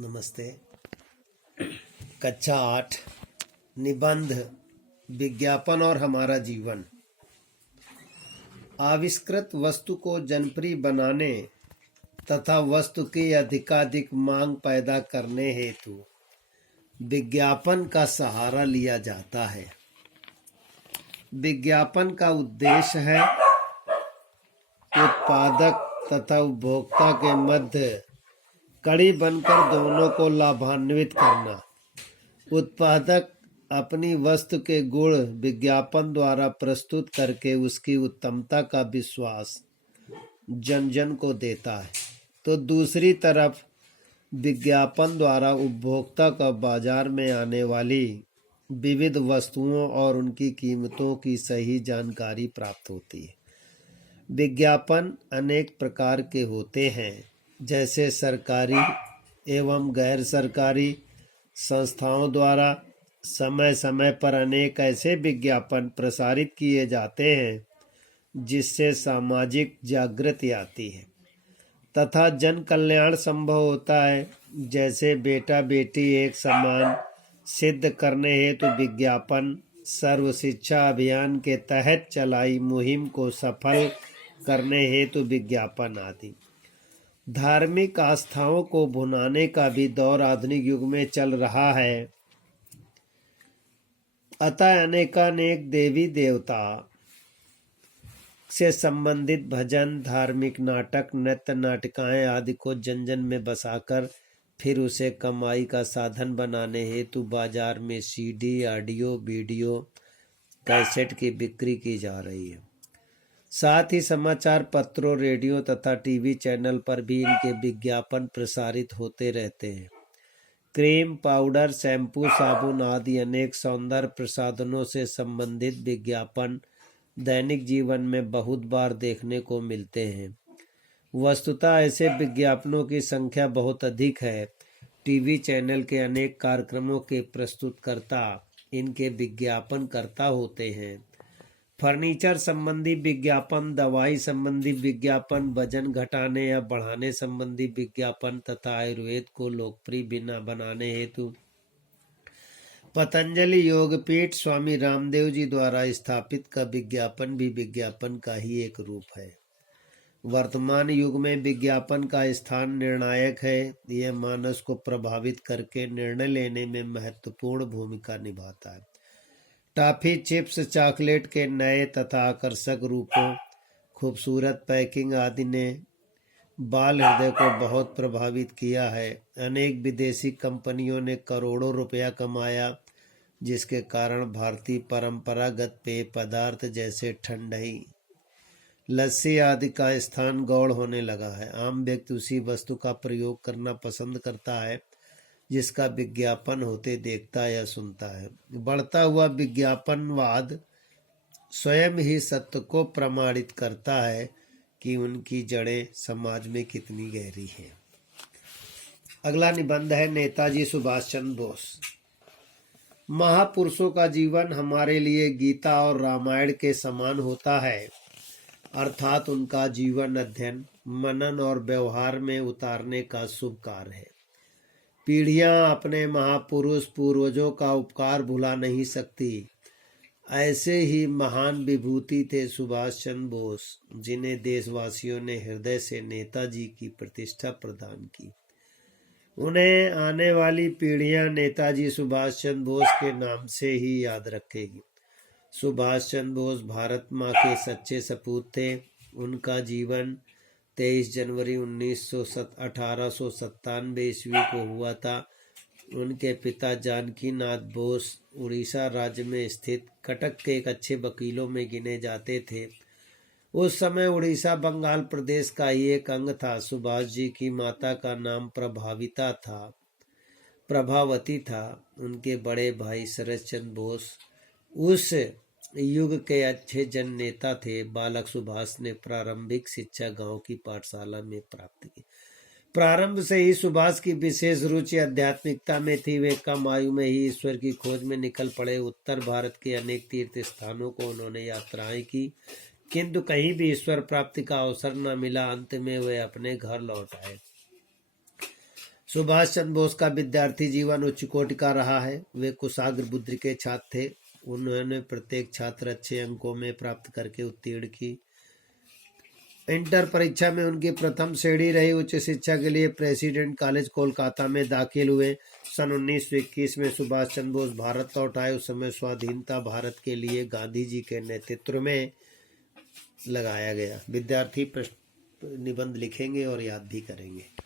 नमस्ते। कक्षा 8 निबंध विज्ञापन और हमारा जीवन। आविष्कृत वस्तु को जनप्रिय बनाने तथा वस्तु की अधिकाधिक मांग पैदा करने हेतु विज्ञापन का सहारा लिया जाता है। विज्ञापन का उद्देश्य है उत्पादक तथा उपभोक्ता के मध्य कड़ी बनकर दोनों को लाभान्वित करना। उत्पादक अपनी वस्तु के गुण विज्ञापन द्वारा प्रस्तुत करके उसकी उत्तमता का विश्वास जन जन को देता है, तो दूसरी तरफ विज्ञापन द्वारा उपभोक्ता का बाजार में आने वाली विविध वस्तुओं और उनकी कीमतों की सही जानकारी प्राप्त होती है। विज्ञापन अनेक प्रकार के होते हैं, जैसे सरकारी एवं गैर सरकारी संस्थाओं द्वारा समय समय पर अनेक ऐसे विज्ञापन प्रसारित किए जाते हैं जिससे सामाजिक जागृति आती है तथा जन कल्याण संभव होता है। जैसे बेटा बेटी एक समान सिद्ध करने हेतु विज्ञापन, सर्व शिक्षा अभियान के तहत चलाई मुहिम को सफल करने हेतु विज्ञापन आदि। धार्मिक आस्थाओं को भुनाने का भी दौर आधुनिक युग में चल रहा है। अतः अनेकानेक देवी देवता से संबंधित भजन, धार्मिक नाटक, नृत्य नाटिकाएं आदि को जन जन में बसाकर फिर उसे कमाई का साधन बनाने हेतु बाजार में सीडी, ऑडियो, वीडियो, कैसेट की बिक्री की जा रही है। साथ ही समाचार पत्रों, रेडियो तथा टीवी चैनल पर भी इनके विज्ञापन प्रसारित होते रहते हैं। क्रीम, पाउडर, शैम्पू, साबुन आदि अनेक सौंदर्य प्रसाधनों से संबंधित विज्ञापन दैनिक जीवन में बहुत बार देखने को मिलते हैं। वस्तुतः ऐसे विज्ञापनों की संख्या बहुत अधिक है। टीवी चैनल के अनेक कार्यक्रमों के प्रस्तुतकर्ता इनके विज्ञापनकर्ता होते हैं। फर्नीचर संबंधी विज्ञापन, दवाई संबंधी विज्ञापन, वजन घटाने या बढ़ाने संबंधी विज्ञापन तथा आयुर्वेद को लोकप्रिय बनाने हेतु पतंजलि योगपीठ स्वामी रामदेव जी द्वारा स्थापित का विज्ञापन भी विज्ञापन का ही एक रूप है। वर्तमान युग में विज्ञापन का स्थान निर्णायक है। यह मानस को प्रभावित करके निर्णय लेने में महत्वपूर्ण भूमिका निभाता है। टॉफी, चिप्स, चॉकलेट के नए तथा आकर्षक रूपों, खूबसूरत पैकिंग आदि ने बाल हृदय को बहुत प्रभावित किया है। अनेक विदेशी कंपनियों ने करोड़ों रुपया कमाया, जिसके कारण भारतीय परंपरागत पेय पदार्थ जैसे ठंडाई, लस्सी आदि का स्थान गौण होने लगा है। आम व्यक्ति उसी वस्तु का प्रयोग करना पसंद करता है जिसका विज्ञापन होते देखता या सुनता है। बढ़ता हुआ विज्ञापनवाद स्वयं ही सत्य को प्रमाणित करता है कि उनकी जड़ें समाज में कितनी गहरी हैं। अगला निबंध है नेताजी सुभाष चंद्र बोस। महापुरुषों का जीवन हमारे लिए गीता और रामायण के समान होता है, अर्थात उनका जीवन अध्ययन, मनन और व्यवहार में उतारने का शुभ कार्य है। पीढ़ियां अपने महापुरुष पूर्वजों का उपकार भुला नहीं सकती। ऐसे ही महान विभूति थे सुभाष चंद्र बोस, जिन्हें देशवासियों ने हृदय से नेताजी की प्रतिष्ठा प्रदान की। उन्हें आने वाली पीढ़ियां नेताजी सुभाष चंद्र बोस के नाम से ही याद रखेगी। सुभाष चंद्र बोस भारत माँ के सच्चे सपूत थे। उनका जीवन 23 जनवरी 1897 ईस्वी को हुआ था। उनके पिता जानकी नाथ बोस उड़ीसा राज्य में स्थित कटक के एक अच्छे वकीलों में गिने जाते थे। उस समय उड़ीसा बंगाल प्रदेश का ही एक अंग था। सुभाष जी की माता का नाम प्रभावती था। उनके बड़े भाई शरद चंद्र बोस उस युग के अच्छे जन नेता थे। बालक सुभाष ने प्रारंभिक शिक्षा गांव की पाठशाला में प्राप्त की। प्रारंभ से ही सुभाष की विशेष रुचि आध्यात्मिकता में थी। वे कम आयु में ही ईश्वर की खोज में निकल पड़े। उत्तर भारत के अनेक तीर्थ स्थानों को उन्होंने यात्राएं की, किंतु कहीं भी ईश्वर प्राप्ति का अवसर न मिला। अंत में वे अपने घर लौट आए। सुभाष चंद्र बोस का विद्यार्थी जीवन उच्च कोटि का रहा है। वे कुशाग्र बुद्धि के छात्र थे। उन्होंने प्रत्येक छात्र अच्छे अंकों में प्राप्त करके उत्तीर्ण की। इंटर परीक्षा में उनकी प्रथम श्रेणी रही। उच्च शिक्षा के लिए प्रेसिडेंट कॉलेज कोलकाता में दाखिल हुए। सन 1921 में सुभाष चंद्र बोस भारत लौट आए। उस समय स्वाधीनता भारत के लिए गांधी जी के नेतृत्व में लगाया गया। विद्यार्थी निबंध लिखेंगे और याद भी करेंगे।